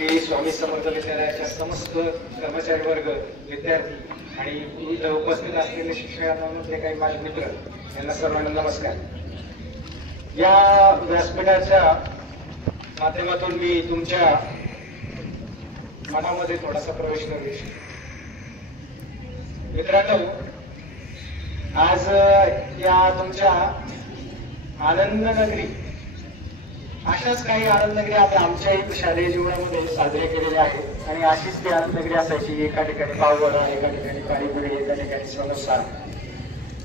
श्री स्वामी समर्थ विद्यालयाच्या समस्त कर्मचारी वर्ग, विद्यार्थी आणि इथं उपस्थित असलेले शिक्षकांमधले काही माझे मित्र यांना सर्वांना नमस्कार। या व्यासपीठाच्या माध्यमातून मी तुमच्या मनामध्ये थोडासा प्रवेश करू इच्छितो। मित्रांनो, आज या तुमच्या आनंद नगरी अशाच काही आनंद नगरी आता आमच्या शालेय जीवनामध्ये साजरे केलेले आहेत आणि अशीच ती आनंद नगरी असायची। एका ठिकाणी पाववडा, एका ठिकाणी काळीपुरी, एका ठिकाणी समोसा।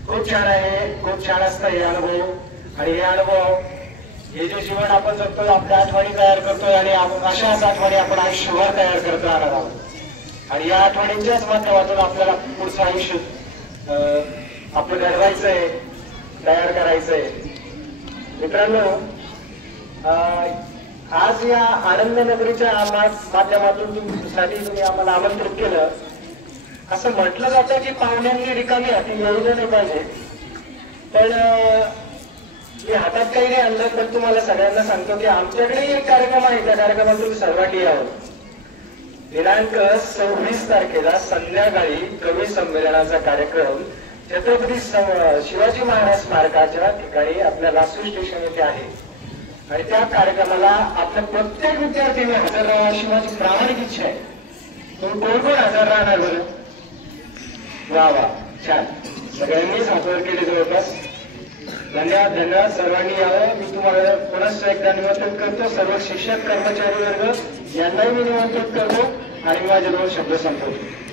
खूप छान आहे, खूप छान असतं हे अनुभव। आणि हे अनुभव, हे जे जीवन आपण जगतोय, आपल्या आठवणी तयार करतोय आणि अशाच आठवणी आपण आयुष्यभर तयार करत राहणार आहोत। आणि या आठवणींच्याच माध्यमातून आपल्याला पुढचं आयुष्य आपलं घडवायचंय, तयार करायचंय। मित्रांनो, आज या आनंद नगरीच्या माध्यमातून तुम्ही आम्हाला आमंत्रित केलं। असं म्हटलं जातं की पाहुण्यांनी रिकामी हाती येऊ नाही पाहिजे, पण मी हातात काही नाही आणलं, पण तुम्हाला सगळ्यांना सांगतो की आमच्याकडे एक कार्यक्रम आहे। त्या कार्यक्रमात तुम्ही सर्वांनी यावं। दिनांक 26 तारखेला संध्याकाळी कवी संमेलनाचा कार्यक्रम छत्रपती शिवाजी महाराज स्मारकाच्या ठिकाणी आपल्या लासूर स्टेशन येथे आहे। आणि त्या कार्यक्रमाला आपल्या प्रत्येक विद्यार्थ्यांनी हजर राहावं अशी माझी प्रामाणिक इच्छा आहे। तुम्ही कोण कोण हजर राहणार बरं? वा वा, छान, सगळ्यांनीच हातवर केले जवळपास। धन्यवाद, धन्यवाद। सर्वांनी यावं। मी तुम्हाला पुनश्च एकदा निमंत्रित करतो। सर्व शिक्षक, कर्मचारी वर्ग यांनाही मी निमंत्रित करतो आणि माझे दोन शब्द संपवतो।